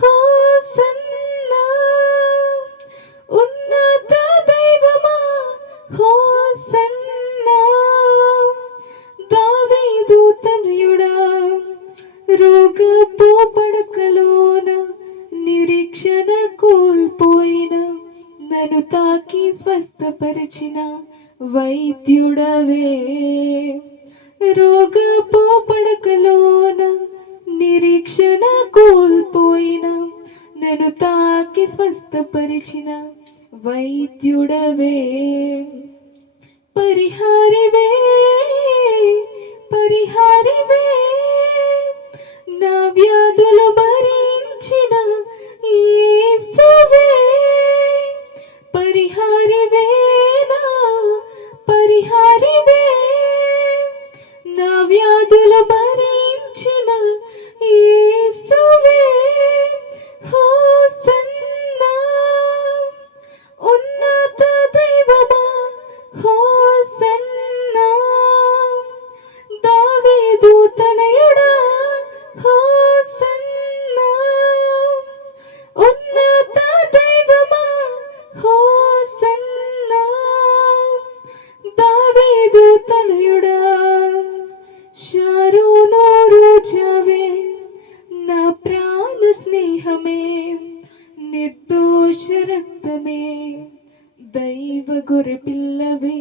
hosanna ఉన్నత దైవమా hosanna దావీదు తనయుడా రోగపు పడకలోన నిరీక్షణ కోల్పోయిన నన్ను తాకి స్వస్థపరిచిన వైద్యుడవే రోగపు పడకలోన నిరీక్షణ కోల్పోయిన నన్ను తాకి స్వస్థపరిచిన వైద్యుడవే పరిహారివే పరిహారివే నా వ్యాధులు భరించిన యేసువే పరిహారివే నా పరిహారివే నా వ్యాధులు భరించిన యేసువే హోసన్నా ఉన్నత దైవమా హోసన్నా దావీదు తనయుడా హోసన్నా ఉన్నత దైవమా హోసన్నా దావీదు తనయుడా షారోను రోజావే నా ప్రాణ స్నేహమే నిర్దోష రక్తమే దైవ గొర్రె పిల్లవే